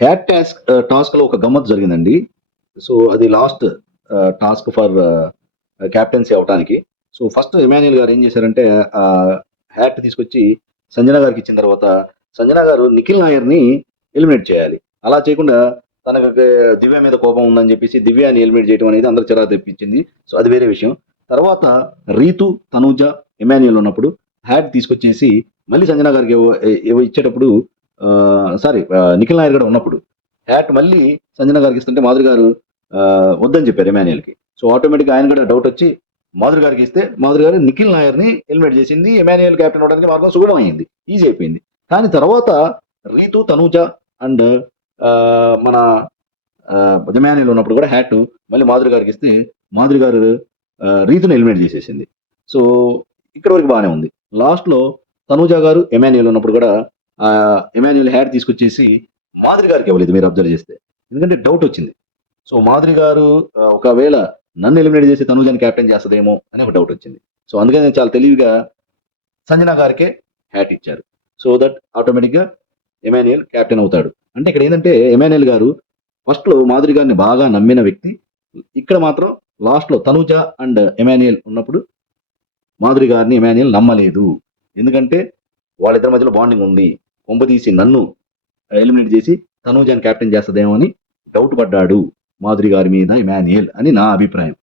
Hat task టాస్క్లో ఒక గమ్మత్ జరిగిందండి. సో అది లాస్ట్ టాస్క్ ఫర్ క్యాప్టెన్సీ అవడానికి సో ఫస్ట్ ఇమాన్యుల్ గారు ఏం చేశారంటే ఆ హ్యాట్ తీసుకొచ్చి సంజన గారికి ఇచ్చిన తర్వాత సంజన గారు నిఖిల్ నాయర్ని ఎలిమినేట్ చేయాలి. అలా చేయకుండా తనకు దివ్య మీద కోపం ఉందని చెప్పేసి దివ్యాని ఎలిమినేట్ చేయడం అనేది అందరు చిరా తెప్పించింది. సో అది వేరే విషయం. తర్వాత రీతు తనూజ ఇమాన్యుల్ ఉన్నప్పుడు హ్యాట్ తీసుకొచ్చేసి మళ్ళీ సంజన గారికి ఇచ్చేటప్పుడు సారీ నిఖిల్ నాయర్ కూడా ఉన్నప్పుడు. హ్యాట్ మళ్ళీ సంజన గారికి ఇస్తుంటే మాధురి గారు వద్దని చెప్పారు ఎమాన్యుయల్కి. సో ఆటోమేటిక్గా ఆయన కూడా డౌట్ వచ్చి మాధురి గారికి ఇస్తే మాధురి గారు నిఖిల్ నాయర్ని ఎలిమినేట్ చేసింది ఎమాన్యుయల్ క్యాప్టెన్ అవడానికి మార్గం సుగమం అయింది. ఈజీ అయిపోయింది. కానీ తర్వాత రీతు తనూజ అండ్ మన ఎమాన్యుయల్ ఉన్నప్పుడు కూడా హ్యాట్ మళ్ళీ మాధురి గారికి ఇస్తే మాధురి గారు రీతుని ఎలిమినేట్ చేసేసింది. సో ఇక్కడ వరకు బాగానే ఉంది. లాస్ట్లో తనూజ గారు ఎమాన్యుయల్ ఉన్నప్పుడు కూడా ఎమాన్యుల్ హ్యాట్ తీసుకొచ్చేసి మాధురి గారికి ఇవ్వలేదు మీరు అబ్జర్వ్ చేస్తే. ఎందుకంటే డౌట్ వచ్చింది. సో మాధురి గారు ఒకవేళ నన్ను ఎలిమినేట్ చేసి తనుజాని క్యాప్టెన్ చేస్తుందేమో అని ఒక డౌట్ వచ్చింది. సో అందుకని నేను చాలా తెలివిగా సంజన గారికే హ్యాట్ ఇచ్చారు. సో దట్ ఆటోమేటిక్గా ఎమాన్యుయల్ క్యాప్టెన్ అవుతాడు. అంటే ఇక్కడ ఏంటంటే ఎమాన్యుయల్ గారు ఫస్ట్లో మాధురి గారిని బాగా నమ్మిన వ్యక్తి. ఇక్కడ మాత్రం లాస్ట్లో తనుజ అండ్ ఎమాన్యుయల్ ఉన్నప్పుడు మాధురి గారిని ఎమాన్యుయల్ నమ్మలేదు. ఎందుకంటే వాళ్ళిద్దరి మధ్యలో బాండింగ్ ఉంది. కొంపదీసి నన్ను ఎలిమినేట్ చేసి తనూజాన్ని క్యాప్టెన్ చేస్తుందేమో అని డౌట్ పడ్డాడు మాధురి గారి మీద ఇమాన్యుయల్ అని నా అభిప్రాయం.